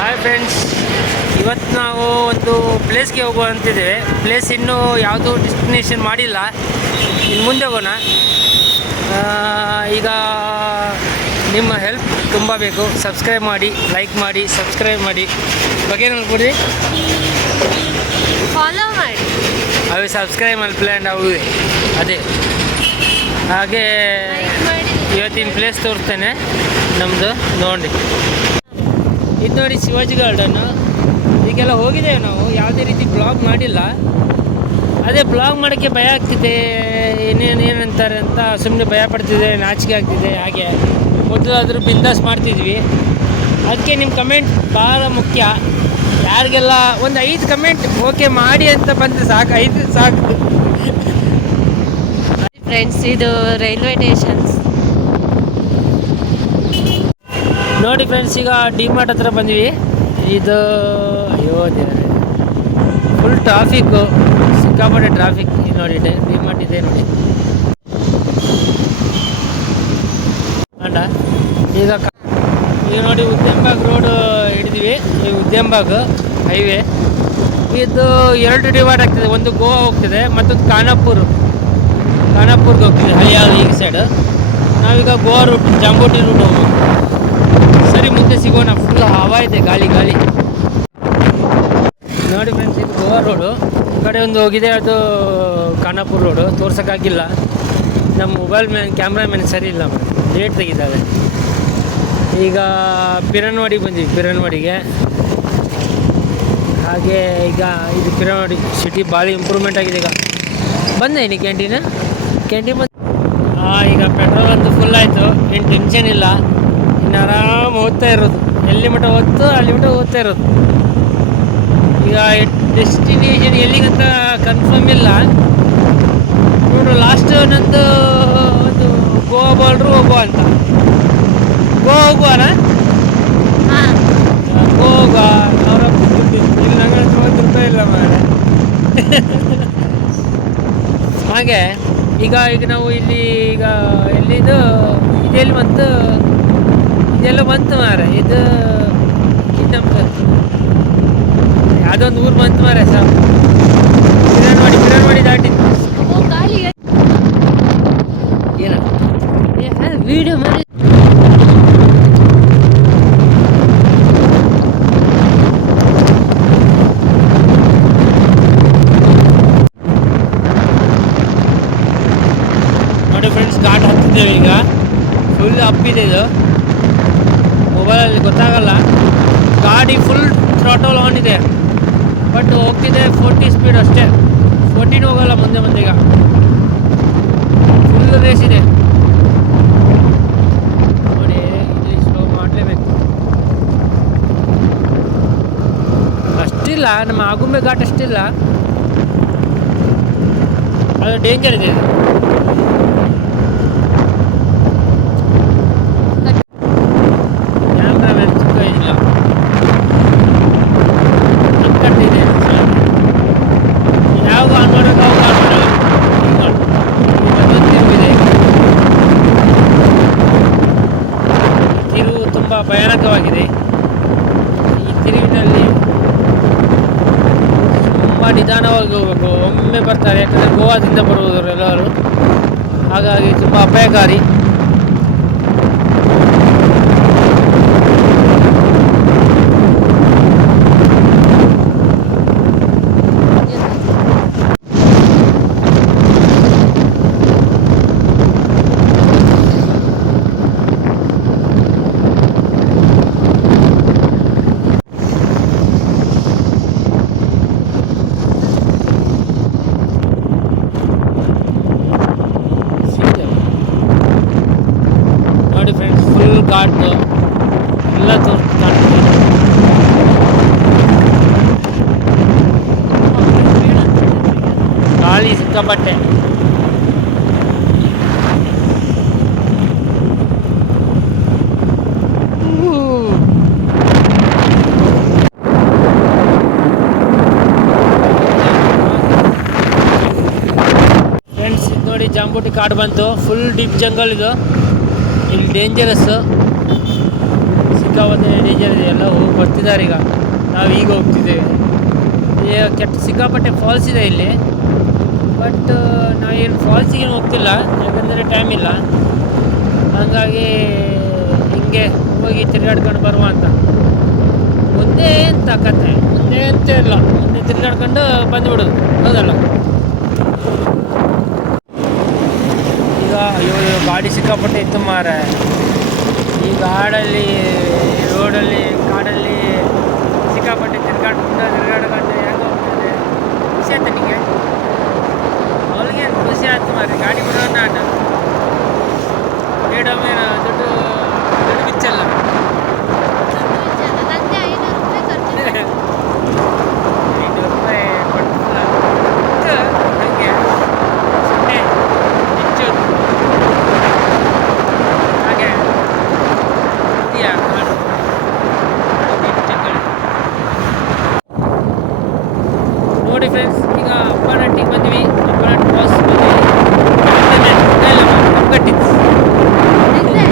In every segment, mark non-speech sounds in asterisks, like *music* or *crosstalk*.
Hi friends ಇವತ್ತು ನಾವು ಒಂದು ಪ್ಲೇಸ್ಗೆ ಹೋಗುವಂತಿದ್ದೇವೆ ಪ್ಲೇಸ್ ಇನ್ನೂ ಯಾವುದೂ ಡೆಸ್ಟಿನೇಷನ್ ಮಾಡಿಲ್ಲ. ಇನ್ನು ಮುಂದೆ ಹೋಗೋಣ. ಈಗ ನಿಮ್ಮ ಹೆಲ್ಪ್ ತುಂಬ ಬೇಕು. ಸಬ್ಸ್ಕ್ರೈಬ್ ಮಾಡಿ ಲೈಕ್ ಮಾಡಿ ಸಬ್ಸ್ಕ್ರೈಬ್ ಮಾಡಿ. ಬಗ್ಗೆ ನೋಡ್ಕೊಡಿ ಫಾಲೋ ಮಾಡಿ. ಅವೇ ಸಬ್ಸ್ಕ್ರೈಬ್ ಮಾಡಿ ಪ್ಲ್ಯಾನ್ ಅವು ಅದೇ. ಹಾಗೆ ಇವತ್ತಿನ ಪ್ಲೇಸ್ ತೋರಿಸ್ತೇನೆ. ನಮ್ಮದು ನೋಡಿ. ಇದು ನೋಡಿ ಶಿವಾಜಿ ಗಾರ್ಡನ್ನು ಈಗೆಲ್ಲ ಹೋಗಿದ್ದೇವೆ ನಾವು, ಯಾವುದೇ ರೀತಿ ಬ್ಲಾಗ್ ಮಾಡಿಲ್ಲ. ಅದೇ ಬ್ಲಾಗ್ ಮಾಡೋಕ್ಕೆ ಭಯ ಆಗ್ತಿದೆ, ಏನೇನು ಏನಂತಾರೆ ಅಂತ ಸುಮ್ಮನೆ ಭಯ ಪಡ್ತಿದೆ, ನಾಚಿಕೆ ಆಗ್ತಿದೆ, ಹಾಗೆ. ಮೊದಲಾದರೂ ಬಿಂದಾಸ್ ಮಾಡ್ತಿದ್ವಿ. ಅದಕ್ಕೆ ನಿಮ್ಮ ಕಮೆಂಟ್ ಭಾಳ ಮುಖ್ಯ. ಯಾರಿಗೆಲ್ಲ ಒಂದು ಐದು ಕಮೆಂಟ್ ಓಕೆ ಮಾಡಿ ಅಂತ ಬಂದರೆ ಸಾಕು, ಐದು ಸಾಕು. ಫ್ರೆಂಡ್ಸ್ ಇದು ರೈಲ್ವೆ ಸ್ಟೇಷನ್ಸ್ ನೋಡಿ ಫ್ರೆಂಡ್ಸ್ ಈಗ ಡಿ ಮಾರ್ಟ್ ಹತ್ರ ಬಂದ್ವಿ. ಇದು, ಅಯ್ಯೋ ಫುಲ್ ಟ್ರಾಫಿಕ್ಕು ಸಿಕ್ಕಾಪಟ್ಟೆ ಟ್ರಾಫಿಕ್ ನೋಡಿ ಡಿ ಮಾರ್ಟ್ ಇದೆ ನೋಡಿ. ಈಗ ಈಗ ನೋಡಿ ಉದ್ಯಮಬಾಗ್ ರೋಡ್ ಹಿಡಿದ್ವಿ, ಈ ಉದ್ಯಮಬಾಗ್ ಹೈವೇ ಇದು ಎರಡು ಡಿವೈಡ್ ಆಗ್ತದೆ, ಒಂದು ಗೋವಾ ಹೋಗ್ತಿದೆ, ಮತ್ತೊಂದು ಖಾನಾಪುರ್. ಖಾನಾಪುರ್ಗೆ ಹೋಗ್ತಿದೆ, ಹಳಿಯಾಳ ಈ ಸೈಡ್ ನಾವೀಗ ಗೋವಾ ರೂಟ್ ಜಾಂಬೋಟಿ ರೂಟ್ ಹೋಗೋದು ಮುಂದೆ ಸಿಗೋಣ. ಫುಲ್ ಹವಾ ಇದೆ, ಗಾಳಿ ಗಾಳಿ. ನೋಡಿ ಫ್ರೆಂಡ್ಸ್ ಇದು ಗೋವಾ ರೋಡು ಈ ಕಡೆ ಒಂದು ಹೋಗಿದೆ, ಅದು ಖಾನಾಪುರ್ ರೋಡು ತೋರ್ಸೋಕ್ಕಾಗಿಲ್ಲ. ನಮ್ಮ ಮೊಬೈಲ್ ಮ್ಯಾನ್ ಕ್ಯಾಮ್ರಾಮ್ಯಾನ್ ಸರಿ ಇಲ್ಲ ಲೇಟ್ ತೆಗಿದ್ದಾರೆ ಈಗ ಪಿರನ್ವಾಡಿಗೆ ಬಂದಿವಿ, ಪಿರನ್ವಾಡಿಗೆ. ಹಾಗೆ ಈಗ ಇದು ಪಿರನ್ವಾಡಿ ಸಿಟಿ ಭಾಳ ಇಂಪ್ರೂವ್ಮೆಂಟ್ ಆಗಿದೆ ಈಗ. ಬಂದೆ ನೀ ಕ್ಯಾಂಟೀನ್ ಕ್ಯಾಂಟೀನ್ ಬಂದು ಈಗ ಪೆಟ್ರೋಲ್ ಅಂತೂ ಫುಲ್ ಆಯಿತು. ಏನು ಟೆನ್ಷನ್ ಇಲ್ಲ. ಇನ್ನು ಆರಾಮ್ ಓದ್ತಾ ಇರೋದು. ಎಲ್ಲಿ ಮಟ್ಟ ಓದ್ತು ಅಲ್ಲಿ ಮಟ್ಟ ಓದ್ತಾ ಇರೋದು. ಈಗ ಡೆಸ್ಟಿನೇಷನ್ ಎಲ್ಲಿಗಂತ ಕನ್ಫರ್ಮ್ ಇಲ್ಲ. ನೋಡು ಲಾಸ್ಟ್ ನಂದು ಒಂದು ಗೋವಾ ಬಾಲ್ರು ಹೋಗುವ ಅಂತ. ಗೋವಾ ಹೋಗುವನ? ಹಾಂ. ಅವರ ಇಲ್ಲ. ನಂಗೆ ಒಂದು ರೂಪಾಯಿ ಇಲ್ಲ ಮಾರೆ ಹಾಗೆ ಈಗ ಈಗ ನಾವು ಇಲ್ಲಿ ಈಗ ಎಲ್ಲಿದು ಇದೆಲ್ಲಿ ಬಂತು ಇದೆಲ್ಲ ಬಂತು ಮಾರೆ. ಇದು ನಮ್ದು ಯಾವುದೊಂದು ಊರು ಬಂತು ಮಾರೆ ಸರ್ ಪಿರನ್ವಾಡಿ ಪಿರನ್ವಾಡಿ ದಾಟಿ ಓ ಗಾಳಿ ಏನ ವಿಡಿಯೋ ಮಾಡಿ ನೋಡಿ ಫ್ರೆಂಡ್ಸ್ ಘಾಟ್ ಹತ್ತಿದ್ದೇವೆ ಈಗ ಫುಲ್ ಅಪ್ಪಿದೆ ಇದು ಮೊಬೈಲಲ್ಲಿ ಗೊತ್ತಾಗಲ್ಲ ಗಾಡಿ ಫುಲ್ ಥ್ರಾಟಲ್ ಆನ್ ಇದೆ ಬಟ್ ಹೋಗ್ತಿದೆ ಫೋರ್ಟಿ ಸ್ಪೀಡ್ ಅಷ್ಟೇ ಫೋರ್ಟಿನ್ ಹೋಗಲ್ಲ ಮುಂದೆ ಮುಂದೆ ಈಗ ರೇಸ್ ಇದೆ ನೋಡಿ ಇಲ್ಲಿ ಸ್ಲೋ ಮಾಡಲೇಬೇಕು. ಅಷ್ಟಿಲ್ಲ ನಮ್ಮ ಆಗುಂಬೆ ಘಾಟ್ ಅಷ್ಟಿಲ್ಲ. ಅದು ಡೇಂಜರ್ ಇದೆ ಇದು ಕ್ಯಾಮ್ರಾಮನ್ ಸುಖ ಇಲ್ಲ ಕಟ್ಟಿದೆ ಯಾವಾಗ ಆನ್ ಮಾಡೋಕೆ ಅವಾಗ ಆನ್ ಮಾಡಲ್ಲ ಈಗ ಮಾಡು. ಈಗ ಮತ್ತೊಂದು ತಿರುವಿದೆ ತಿರುವು ತುಂಬ ಭಯಾನಕವಾಗಿದೆ ಈ ತಿರುವಿನಲ್ಲಿ ತುಂಬ ನಿಧಾನವಾಗಿ ಹೋಗಬೇಕು. ಒಮ್ಮೆ ಬರ್ತಾರೆ ಯಾಕಂದರೆ ಗೋವಾದಿಂದ ಬರುವುದರು ಎಲ್ಲರೂ. ಹಾಗಾಗಿ ತುಂಬ ಅಪಾಯಕಾರಿ ನೋಡಿ ಫ್ರೆಂಡ್ಸ್ ಫುಲ್ ಘಾಟ್ ಎಲ್ಲ ತೋರ್ ಕಾಣ್ತದೆ ಸಿಕ್ಕಾಪಟ್ಟೆ ಫ್ರೆಂಡ್ಸ್ ಇದು ನೋಡಿ ಜಾಂಬೂಟಿ ಕಾಡು ಬಂತು. ಫುಲ್ ಡೀಪ್ ಜಂಗಲ್ ಇದು. ಇಲ್ಲಿ ಡೇಂಜರಸ್ ಸಿಕ್ಕಾಪಟ್ಟೆ ಡೇಂಜರ್ ಇದೆ. ಎಲ್ಲ ಹೋಗಿ ಬರ್ತಿದ್ದಾರೆ ಈಗ. ನಾವು ಈಗ ಹೋಗ್ತಿದ್ದೇವೆ ಕೆಟ್ಟ ಸಿಕ್ಕಾಪಟ್ಟೆ ಫಾಲ್ಸ್ ಇದೆ ಇಲ್ಲಿ. ಬಟ್ ನಾವೇನು ಫಾಲ್ಸಿಗೆ ಹೋಗ್ತಿಲ್ಲ. ಯಾಕಂದರೆ ಟೈಮ್ ಇಲ್ಲ. ಹಾಗಾಗಿ ಹಿಂಗೆ ಹೋಗಿ ತಿರುಗಾಡ್ಕೊಂಡು ಬರುವ ಅಂತ. ಮುಂದೆ ಅಂತ ಕತೆ ಮುಂದೆ ಅಂತ ಇಲ್ಲ. ಮುಂದೆ ತಿರುಗಾಡ್ಕೊಂಡು ಬಂದುಬಿಡೋದು ಹೌದಲ್ಲ? ಈಗ ಅಯ್ಯೋ ಗಾಡಿ ಸಿಕ್ಕಾಪಟ್ಟೆ ಇತ್ತು ಮಾರ ಈ ಗಾಡಲ್ಲಿ, ರೋಡಲ್ಲಿ, ಕಾಡಲ್ಲಿ ಸಿಕ್ಕಾಪಟ್ಟೆ ತಿರುಗಾಡ್ಕೊಂಡು ತಿರುಗಾಡ್ಕೊಂಡು ಹೆಂಗೆ ಹೋಗ್ತದೆ? ಆಯ್ತು ನಿಮಗೆ ಅವ್ರಿಗೆ ಖುಷಿ ಆಯ್ತು ಮಾರಿ ಗಾಡಿ ಬಿಡೋಣ ನಾನು ಫ್ರೀಡಮ್ ಏನು ದುಡ್ಡು ದುಡ್ಡು ಬಿಚ್ಚಲ್ಲ ನಂಗೆ ಐನೂರು ರೂಪಾಯಿ ಖರ್ಚು ಐನೂರು ರೂಪಾಯಿ ಕೊಟ್ಟಿಲ್ಲ ನನಗೆ ಸುಮ್ಮನೆ ಹೆಚ್ಚು ಹಾಗೆ ಇದೆಯಾ ಮಾಡು ನೀನು ತಗೊಳ್ಳಿ. ನೋಡಿ ಫ್ರೆಂಡ್ಸ್ ಈಗ ಅಪ್ಪನಟ್ಟಿಗೆ ಬಂದ್ವಿ ಅಪ್ಪನಟ್ಟಿ ಬಾಸ್ ಬಂದ್ವಿ ಕಟ್ಟಿದ್ದು ಇಲ್ಲೇ.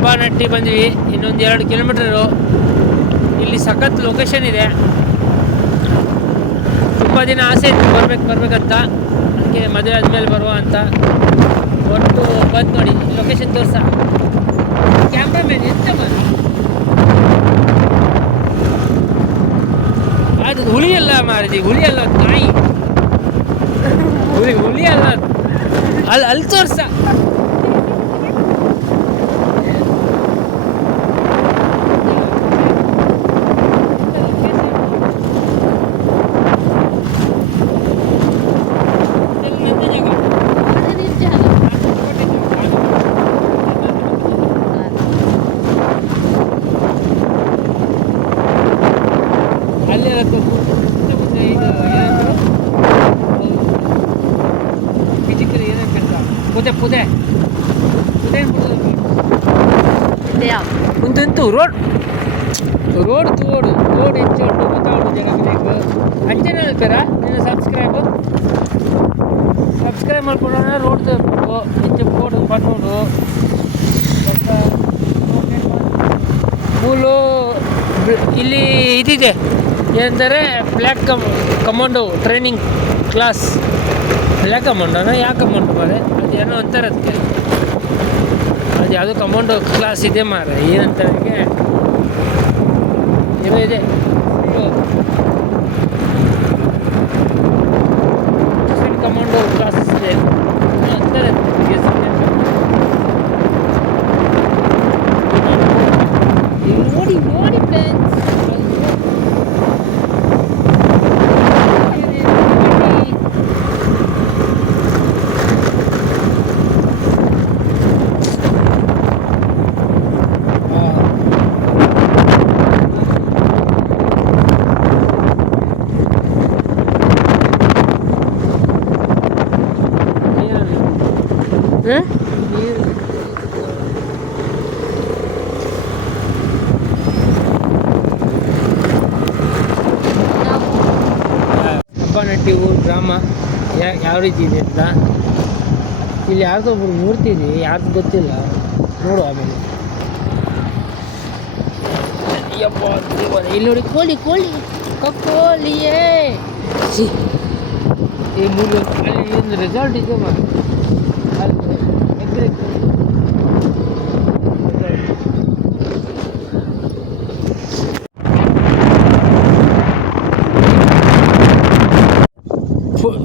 ಈಗ ಅಬ್ಬನಟ್ಟಿ ಬಂದ್ವಿ. ಇನ್ನೊಂದು ಎರಡು ಕಿಲೋಮೀಟರು. ಇಲ್ಲಿ ಸಖತ್ ಲೊಕೇಶನ್ ಇದೆ. ತುಂಬ ದಿನ ಆಸೆ ಇತ್ತು ಬರ್ಬೇಕು, ಬರ್ಬೇಕಂತ. ಅದಕ್ಕೆ ಮದುವೆ ಆದಮೇಲೆ ಬರುವ ಅಂತ. ಒಟ್ಟು ಬಂದು ನೋಡಿ ಲೊಕೇಶನ್ ತೋರ್ಸ. ಮ್ಯಾನ್ ಎಂತ ಅದು ಹುಳಿ ಅಲ್ಲ ಮಾರಿದಿ ಹುಳಿ ಅಲ್ಲ ತಾಯಿ. ಹುಳಿ ಅಲ್ಲ. ಅಲ್ಲಿ ಅಲ್ಲಿ ತೋರ್ಸ. ರೋಡ್. ರೋಡ್ ತೋಡು, ರೋಡ್ ಹೆಚ್ಚೋಡು ಜನಕ್ಕೆ ಬೇಕು ಅಂಜನೆ ಹೇಳ್ತಾರ ನೀನು ಸಬ್ಸ್ಕ್ರೈಬ್ ಸಬ್ಸ್ಕ್ರೈಬ್ ಮಾಡ್ಕೊಂಡ್ರೆ ರೋಡ್ ಹೆಚ್ಚು ಕೋಡು ಪನ್ನೋಡು ಮತ್ತು ಮೂಲು ಇಲ್ಲಿ ಇದಿದೆ. ಏನಂದರೆ black come commando training class black ಕಮಾಂಡೋನ ಯಾವ ಕಮಾಂಡೋ ಅದು ಏನೋ ಅಂತಾರೆ ಅದಕ್ಕೆ ಅದು ಯಾವುದೋ ಕಮೌಂಡ್ ಕ್ಲಾಸ್ ಇದೆ ಮಾರ ಏನಂತ ಏನೋ ಇದೆ. ಕಮಾಂಡೋ ಕ್ಲಾಸಸ್ ಇದೆ ಏನೋ ಅಂತಾರೆ ಅದಕ್ಕೆ ಹೆಸ್ರು ಇಲ್ಲಿ ನೋಡಿ ನೋಡಿ ಫ್ರೆಂಡ್ಸ್ ಹಾಂ ಹಬ್ಬನಟ್ಟಿ ಊರು ಗ್ರಾಮ. ಯಾವ ರೀತಿ ಇದೆ ಅಂತ. ಇಲ್ಲಿ ಯಾರ್ದೋ ಒಬ್ರು ಮೂರ್ತಿ ಇದೆ ಯಾರ್ದು ಗೊತ್ತಿಲ್ಲ. ನೋಡು ಆಮೇಲೆ. ಇಲ್ಲಿ ನೋಡಿ, ಕೋಳಿ ಕೋಳಿ. ಕೋಳಿಯೇ ಛೀ. ಈ ಮೂರು ರೆಸಾರ್ಟ್ ಇದೆ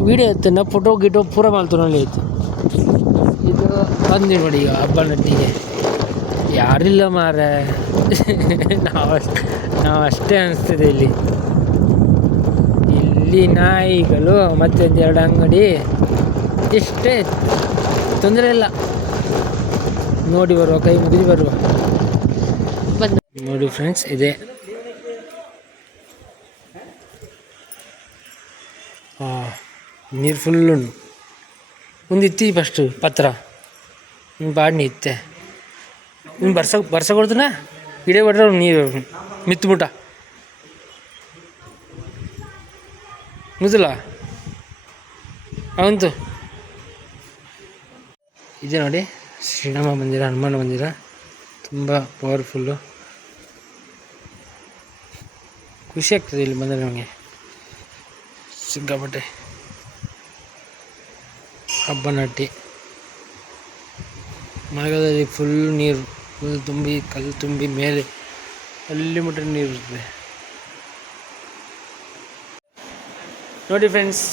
ವಿಡಿಯೋ ನಾ ಫೋಟೋ ಗಿಟೋ ಪೂರ ಮಾಡ್ತಾರೆ ಇತ್ತು ಇದು ಬಂದಿ ನೋಡಿ ಈಗ ಹಬ್ಬ ನಟ್ಟಿಗೆ ಯಾರಿಲ್ಲ ಮಾರ ನಾವು ನಾವು ಅಷ್ಟೇ ಅನಿಸ್ತಿದೆ ಇಲ್ಲಿ. ಇಲ್ಲಿ ನಾಯಿಗಳು ಮತ್ತೊಂದು ಎರಡು ಅಂಗಡಿ. ಇಷ್ಟೇ ತೊಂದರೆ ಇಲ್ಲ. ನೋಡಿ ಬರುವ, ಕೈ ಮುಗಿದು ಬರುವ. ನೋಡಿ ಫ್ರೆಂಡ್ಸ್, ಇದೆ. ನೀರು ಫುಲ್ ಇತ್ತಿ ಫಸ್ಟು ಪತ್ರ. ಹಿಂಗೆ ಬಾಡ್ನಿ ಇತ್ತೆ. ಹಿಂಗೆ ಬರ್ಸ ಬರ್ಸ ಕೊಡ್ತನ? ಇಡೇ ಬಿಟ್ರೆ ನೀರು ಮಿತ್ಬಿಟ್ಟ ಮುದಲ ಅವಂತು. ಇದೆ ನೋಡಿ. ಶ್ರೀರಾಮ ಮಂದಿರ, ಹನುಮಾನ ಮಂದಿರ, ತುಂಬ ಪವರ್ಫುಲ್ಲು ಖುಷಿ ಆಗ್ತದೆ ಇಲ್ಲಿ ಬಂದರೆ ನಮಗೆ. ಸಿಕ್ಕಾಪಟ್ಟೆ ಹಬ್ಬ ನಟ್ಟಿ ಮಳೆಗಾಲದಲ್ಲಿ ಫುಲ್ ನೀರು ಫುಲ್ ತುಂಬಿ, ಕಲ್ಲು ತುಂಬಿ, ಮೇಲೆ ಅಲ್ಲಿ ಮಟ್ಟ ನೀರು ಇರ್ತದೆ. ನೋಡಿ ಫ್ರೆಂಡ್ಸ್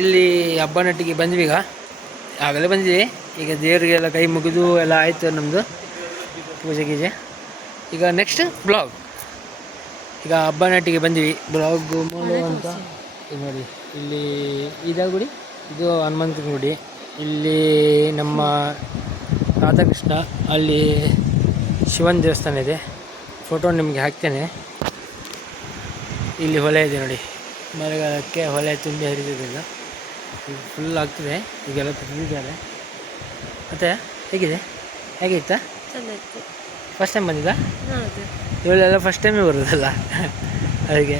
ಇಲ್ಲಿ ಹಬ್ಬ ನಟ್ಟಿಗೆ ಬಂದ್ವಿ ಈಗ. ಆಗಲೇ ಬಂದಿದೆ ಈಗ ದೇವರಿಗೆಲ್ಲ ಕೈ ಮುಗಿದು ಎಲ್ಲ ಆಯಿತು ನಮ್ಮದು ಪೂಜೆ ಗೀಜೆ. ಈಗ ನೆಕ್ಸ್ಟ್ ಬ್ಲಾಗ್ ಈಗ ಹಬ್ಬ ನಟ್ಟಿಗೆ ಬಂದ್ವಿ. ಬ್ಲಾಗ್ ಅಂತ. ನೋಡಿ, ಇಲ್ಲಿ ಇದಾಗುಡಿ, ಇದು ಹನುಮಂತನ ಗುಡಿ ಇಲ್ಲಿ ನಮ್ಮ ರಾಧಾಕೃಷ್ಣ, ಅಲ್ಲಿ ಶಿವನ ದೇವಸ್ಥಾನ ಇದೆ. ಫೋಟೋ ನಿಮಗೆ ಹಾಕ್ತೇನೆ. ಇಲ್ಲಿ ಹೊಲೆ ಇದೆ ನೋಡಿ. ಮಳೆಗಾಲಕ್ಕೆ ಹೊಲೆ ತುಂಬಿ ಹರಿದಿಲ್ಲ ಫುಲ್ ಆಗ್ತದೆ. ಈಗೆಲ್ಲ ತಿಂದಿದ್ದಾರೆ ಮತ್ತೆ ಹೇಗಿದೆ? ಹೇಗಿತ್ತಾ? ಚೆನ್ನಾಗಿತ್ತು. ಫಸ್ಟ್ ಟೈಮ್ ಬಂದಿದ್ದ? ಇವಳೆಲ್ಲ ಫಸ್ಟ್ ಟೈಮೇ ಬರೋದಲ್ಲ? ಅದಕ್ಕೆ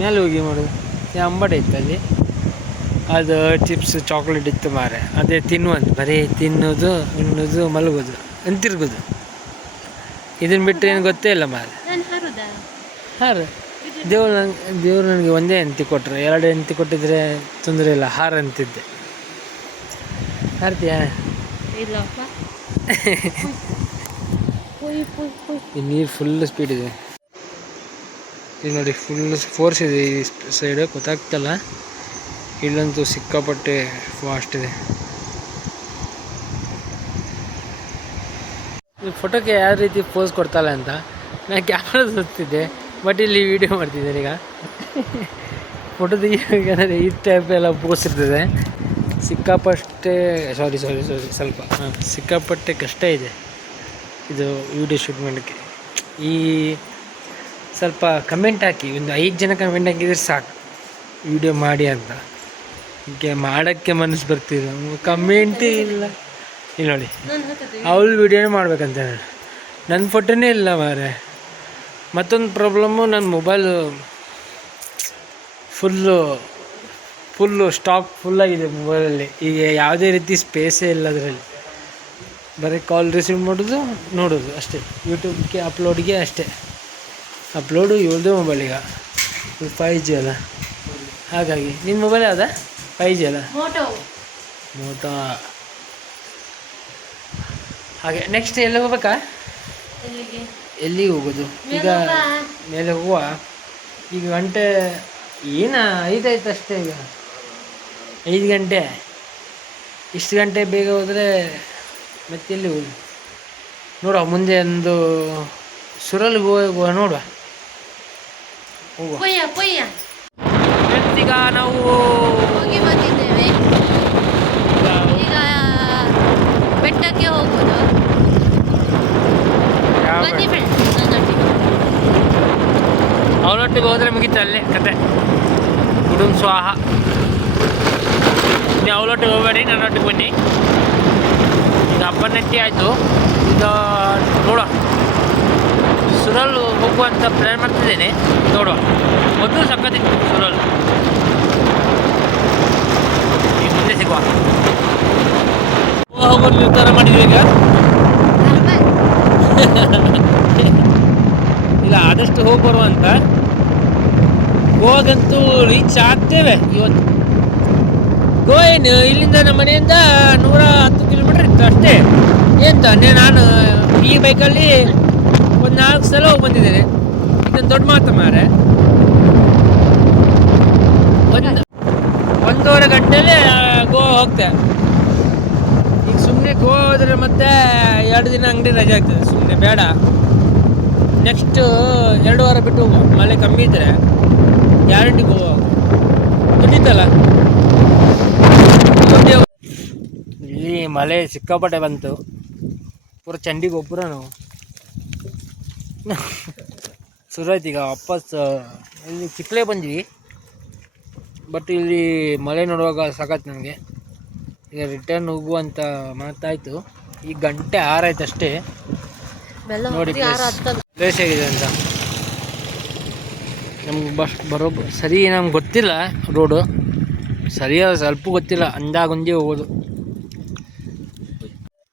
ಮೇಲೆ ಹೋಗಿ ಮಾಡೋದು ಏ ಅಂಬಟ ಇತ್ತು ಅಲ್ಲಿ. ಅದು ಚಿಪ್ಸ್ ಚಾಕ್ಲೇಟ್ ಇತ್ತು ಮಾರೆ. ಅದೇ ತಿನ್ನುವಂತ. ಬರೀ ತಿನ್ನೋದು ಉಣ್ಣೋದು ಮಲಗೋದು ಅಂತಿರ್ಗೋದು. ಇದನ್ನ ಬಿಟ್ಟರೆ ಏನು ಗೊತ್ತೇ ಇಲ್ಲ ಮಾರೆ. ಹಾಂ ರೀ ದೇವ್ರು ನಂಗೆ ದೇವ್ರು ನನಗೆ ಒಂದೇ ಅಂತಿ ಕೊಟ್ಟರು ಎರಡು ಅಂತಿ ಕೊಟ್ಟಿದ್ರೆ ತೊಂದರೆ ಇಲ್ಲ. ಹಾರ ಅಂತಿದ್ದೆ ಹಾರ್ತೀಯಾ ಈ ನೀರು ಫುಲ್ ಸ್ಪೀಡ್ ಇದೆ. ಇದು ನೋಡಿ ಫುಲ್ ಫೋರ್ಸ್ ಇದೆ ಈ ಸೈಡ್ ಗೊತ್ತಾಗ್ತಲ್ಲ? ಇಲ್ಲಂತೂ ಸಿಕ್ಕಾಪಟ್ಟೆ ಫಾಸ್ಟ್ ಇದೆ. ಈ ಫೋಟೋಕ್ಕೆ ಯಾವ ರೀತಿ ಪೋಸ್ ಕೊಡ್ತಾಳೆ ಅಂತ? ನಾನು ಕ್ಯಾಮ್ರಾ ಸುತ್ತಿದ್ದೆ ಬಟ್ ಇಲ್ಲಿ ವಿಡಿಯೋ ಮಾಡ್ತಿದ್ದೇನೆ ಈಗ. ಫೋಟೋ ತೆಗಿಬೇಕಾದ್ರೆ ಈ ಟೈಪ್ ಎಲ್ಲ ಪೋಸ್ ಇರ್ತದೆ. ಸಿಕ್ಕಾಪಟ್ಟೆ ಸಾರಿ ಸಾರಿ ಸಾರಿ ಸ್ವಲ್ಪ ಹಾಂ ಸಿಕ್ಕಾಪಟ್ಟೆ ಕಷ್ಟ ಇದೆ ಇದು ವಿಡಿಯೋ ಶೂಟ್ ಮಾಡೋಕ್ಕೆ ಈ ಸ್ವಲ್ಪ ಕಮೆಂಟ್ ಹಾಕಿ ಒಂದು ಐದು ಜನ ಕಮೆಂಟ್ ಹಾಕಿದರೆ ಸಾಕು. ವಿಡಿಯೋ ಮಾಡಿ ಅಂತ. ಹೀಗೆ ಮಾಡೋಕ್ಕೆ ಮನಸ್ಸು ಬರ್ತಿಲ್ಲ. ಕಮೆಂಟೇ ಇಲ್ಲ. ಇಲ್ಲಿ ನೋಡಿ. ಅವಳು ವಿಡಿಯೋನೇ ಮಾಡ್ಬೇಕಂತ ನಾನು ನನ್ನ ಫೋಟೋನೇ ಇಲ್ಲ ಮಾರೆ ಮತ್ತೊಂದು ಪ್ರಾಬ್ಲಮ್ಮು ನನ್ನ ಮೊಬೈಲು ಫುಲ್ಲು ಫುಲ್ಲು ಸ್ಟಾಕ್ ಫುಲ್ಲಾಗಿದೆ ಮೊಬೈಲಲ್ಲಿ ಈಗ ಯಾವುದೇ ರೀತಿ ಸ್ಪೇಸೇ ಇಲ್ಲ ಅದರಲ್ಲಿ. ಬರೀ ಕಾಲ್ ರಿಸೀವ್ ಮಾಡೋದು ನೋಡೋದು ಅಷ್ಟೇ. ಯೂಟ್ಯೂಬ್ಗೆ ಅಪ್ಲೋಡ್ಗೆ ಅಷ್ಟೇ. ಅಪ್ಲೋಡು ಇವ್ರದ್ದು ಮೊಬೈಲ್ ಈಗ. ಫೈ ಜಿ ಅಲ್ಲ. ಹಾಗಾಗಿ ನಿಮ್ಮ ಮೊಬೈಲ್ ಯಾವ್ದಾ? ಫೈ ಜಿ ಅಲ್ಲ? ಮೋಟೋ ಹಾಗೆ ನೆಕ್ಸ್ಟ್ ಎಲ್ಲ ಹೋಗ್ಬೇಕಾ? ಎಲ್ಲಿಗೆ ಹೋಗೋದು? ಈಗ ಮೇಲೆ ಹೋಗ್ವಾ? ಈಗ ಗಂಟೆ ಏನ ಐದಾಯ್ತು ಅಷ್ಟೇ ಈಗ. ಐದು ಗಂಟೆ. ಇಷ್ಟು ಗಂಟೆ ಬೇಗ ಹೋದರೆ ಮತ್ತೆ ಎಲ್ಲಿ ಹೋಗಿ ನೋಡುವ ಮುಂದೆ ಒಂದು ಸುರಲ್ ಹೋಗುವ ನೋಡುವ. ಹೋಗುವ. ಈಗ ನಾವು ಹೋಗಿ ಬಂದಿದ್ದೇವೆ. ಈಗ ಬೆಟ್ಟಕ್ಕೆ ಹೋಗೋದು ಯಾವ ಹೋದ್ರೆ ಮುಗೀತು ಅಲ್ಲೇ ಕತೆ. ಕುಟುಂಬ ಸ್ವಾಹ. ನೀವು ಅವಳೊಟ್ಟಿಗೆ ಹೋಗಬೇಡಿ, ನನ್ನೊಟ್ಟಿಗೆ ಬನ್ನಿ. ಈಗ ಹಬ್ಬನಟ್ಟಿ ಆಯಿತು. ಈಗ ನೋಡುವ ಸುರಲ್ ಹೋಗುವಂತ ಪ್ಲ್ಯಾನ್ ಮಾಡ್ತಿದ್ದೇನೆ. ನೋಡುವ ಮೊದಲು ಸಕ್ಕತ್ತಿತ್ತು ಸುರಲ್. ಈಗ ಮುಂದೆ ಸಿಗುವ. ಹೋಗೋದು ನಿರ್ಧಾರ ಮಾಡಿದ್ವಿ ಈಗ? *laughs* ಇಲ್ಲ, ಆದಷ್ಟು ಹೋಗಿ ಬರುವಂತ ಹೋಗಂತೂ ರೀಚ್ ಆಗ್ತೇವೆ ಇವತ್ತು. ಗೋವಾ ಏನು, ಇಲ್ಲಿಂದ ನಮ್ಮ ಮನೆಯಿಂದ ನೂರ ಹತ್ತು ಕಿಲೋಮೀಟರ್ ಇತ್ತು ಅಷ್ಟೇ. ಎಂತ ನಾನು ಈ ಬೈಕಲ್ಲಿ ಒಂದು ನಾಲ್ಕು ಸಲ ಹೋಗಿ ಬಂದಿದ್ದೇನೆ. ಇದೊಂದು ದೊಡ್ಡ ಮಾತು ಮಾರೆ ಒಂದು, ಒಂದೂವರೆ ಗಂಟೆಯಲ್ಲಿ ಗೋವಾ ಹೋಗ್ತೆ. ಈಗ ಸುಮ್ಮನೆ ಹೋದ್ರೆ ಮತ್ತೆ ಎರಡು ದಿನ ಅಂಗಡಿ ರಜೆ ಆಗ್ತದೆ. ಸುಮ್ಮನೆ ಬೇಡ. ನೆಕ್ಸ್ಟ್ ಎರಡು ವಾರ ಬಿಟ್ಟು ಮಳೆ ಕಮ್ಮಿ ಇದ್ದರೆ ಗ್ಯಾರಂಟಿ ಹೋಗುವ ದುಡಿತಲ್ಲ ಇಲ್ಲಿ ಮಳೆ ಸಿಕ್ಕಾಪಟ್ಟೆ ಬಂತು. ಪೂರ ಚಂಡಿಗೆ ಒಬ್ಬರ ನಾವು. ಶುರು ಆಯ್ತು ಈಗ ವಾಪಸ್, ಇಲ್ಲಿ ಚಿಕ್ಕಲೇ ಬಂದ್ವಿ. ಬಟ್ ಇಲ್ಲಿ ಮಳೆ ನೋಡುವಾಗ ಸಾಕಾಯ್ತು ನನಗೆ ಈಗ ರಿಟರ್ನ್ ಹೋಗುವಂತ ಮಾತಾಯಿತು. ಈಗ ಗಂಟೆ ಆರಾಯ್ತು ಅಷ್ಟೇ ನೋಡಿ. ಪ್ಲೇಸ್ ಹೇಗಿದೆ ಅಂತ. ನಮ್ಗೆ ಬಸ್ ಬರೋ ಸರಿ ನಮ್ಗೆ ಗೊತ್ತಿಲ್ಲ ರೋಡು ಸರಿಯಾದ ಸ್ವಲ್ಪ ಗೊತ್ತಿಲ್ಲ ಅಂದಾಗೊಂದೇ ಹೋಗೋದು.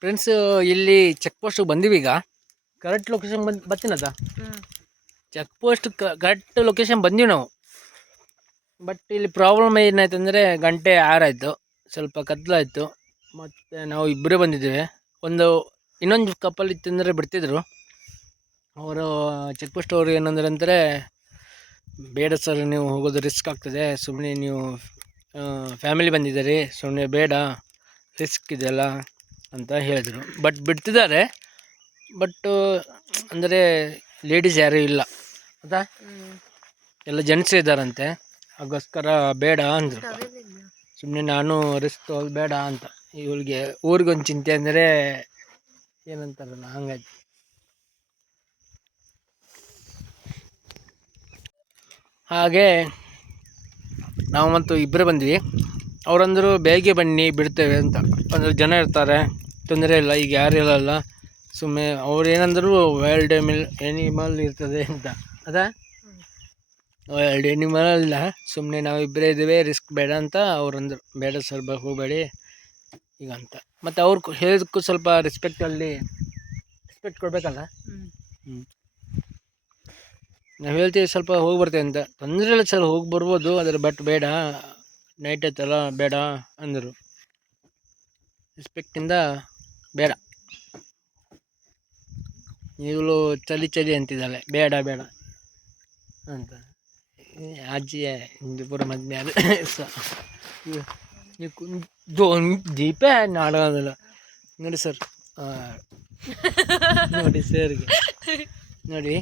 ಫ್ರೆಂಡ್ಸ್ ಇಲ್ಲಿ ಚೆಕ್ ಪೋಸ್ಟ್ ಬಂದೀವಿ ಈಗ. ಕರೆಕ್ಟ್ ಲೊಕೇಶನ್ ಬಂದು ಬರ್ತೀನದ ಚೆಕ್ ಪೋಸ್ಟ್ ಕರೆಕ್ಟ್ ಲೊಕೇಶನ್ ಬಂದೀವಿ ನಾವು. ಬಟ್ ಇಲ್ಲಿ ಪ್ರಾಬ್ಲಮ್ ಏನಾಯ್ತು ಅಂದರೆ ಗಂಟೆ ಆರಾಯಿತು ಸ್ವಲ್ಪ ಕತ್ಲಾಯಿತು. ಮತ್ತು ನಾವು ಇಬ್ಬರೇ ಬಂದಿದ್ದೇವೆ. ಒಂದು ಇನ್ನೊಂದು ಕಪ್ಪಲ್ಲಿ ಇತ್ತಂದರೆ ಬಿಡ್ತಿದ್ರು. ಅವರು ಚೆಕ್ ಪೋಸ್ಟ್ ಅವರು ಏನಂದ್ರೆ ಅಂದರೆ ಬೇಡ ಸರ್ ನೀವು ಹೋಗೋದು ರಿಸ್ಕ್ ಆಗ್ತದೆ. ಸುಮ್ಮನೆ ನೀವು ಫ್ಯಾಮಿಲಿ ಬಂದಿದ್ದೀರಿ. ಸುಮ್ಮನೆ ಬೇಡ ರಿಸ್ಕ್ ಇದೆಯಲ್ಲ ಅಂತ ಹೇಳಿದರು. ಬಟ್ ಬಿಡ್ತಿದ್ದಾರೆ. ಬಟ್ಟು ಅಂದರೆ ಲೇಡೀಸ್ ಯಾರೂ ಇಲ್ಲ. ಹೌದಾ ಎಲ್ಲ ಜೆಂಟ್ಸ್ ಇದ್ದಾರಂತೆ. ಅದಕ್ಕೋಸ್ಕರ ಬೇಡ ಅಂದರು. ಸುಮ್ಮನೆ ನಾನು ರಿಸ್ಕ್ ತೊಗೊಳ್ಬೇಡ ಬೇಡ ಅಂತ. ಇವಳಿಗೆ ಊರಿಗೊಂದು ಚಿಂತೆ ಅಂದರೆ ಏನಂತಾರಲ್ಲ ಹಂಗಾಯ್ತು ಹಾಗೆ ನಾವು ಮತ್ತು ಇಬ್ಬರೇ ಬಂದ್ವಿ. ಅವರಂದರು ಬೇಗ ಬನ್ನಿ, ಬಿಡ್ತೇವೆ ಅಂತ. ಅಂದರೆ ಜನ ಇರ್ತಾರೆ, ತೊಂದರೆ ಇಲ್ಲ, ಈಗ ಯಾರು ಇರಲ್ಲ. ಸುಮ್ಮನೆ ಅವ್ರು ಏನಂದರು ವೈಲ್ಡ್ ಎನಿಮಲ್ ಇರ್ತದೆ ಅಂತ. ಅದಾ? ಎನಿಮಲ್ ಅಲ್ಲ ಸುಮ್ಮನೆ ನಾವು ಇಬ್ಬರೇ ಇದ್ದೇವೆ ರಿಸ್ಕ್ ಬೇಡ ಅಂತ ಅವ್ರಂದ್ರು ಬೇಡ ಸರ್ ಬ ಹೋಗಬೇಡಿ ಈಗ ಅಂತ. ಮತ್ತು ಅವ್ರು ಹೇಳಿದಕ್ಕೂ ಸ್ವಲ್ಪ ರೆಸ್ಪೆಕ್ಟ್ ಅಲ್ಲಿ ರೆಸ್ಪೆಕ್ಟ್ ಕೊಡಬೇಕಲ್ಲ? ಹ್ಞೂ ನಾವು ಹೇಳ್ತೀವಿ ಸ್ವಲ್ಪ ಹೋಗಿ ಬರ್ತೇವೆ ಅಂತ. ತೊಂದರೆ ಇಲ್ಲ ಸರ್ ಹೋಗಿ ಬರ್ಬೋದು ಆದರೆ ಬಟ್ ಬೇಡ. ನೈಟ್ ಆಯ್ತಲ್ಲ ಬೇಡ ಅಂದರು. ರೆಸ್ಪೆಕ್ಟಿಂದ ಬೇಡ. ಈಗಲೂ ಚಲಿ ಚಲಿ ಅಂತಿದ್ದಾಳೆ. ಬೇಡ ಬೇಡ ಅಂತ. ಅಜ್ಜಿ ಇದು ಪೂರ ಮದ್ಮೆ ಅದು ದೀಪ ನಾಡೋದಿಲ್ಲ ನೋಡಿ ಸರ್ ನೋಡಿ ಸರ್ಗೆ ನೋಡಿ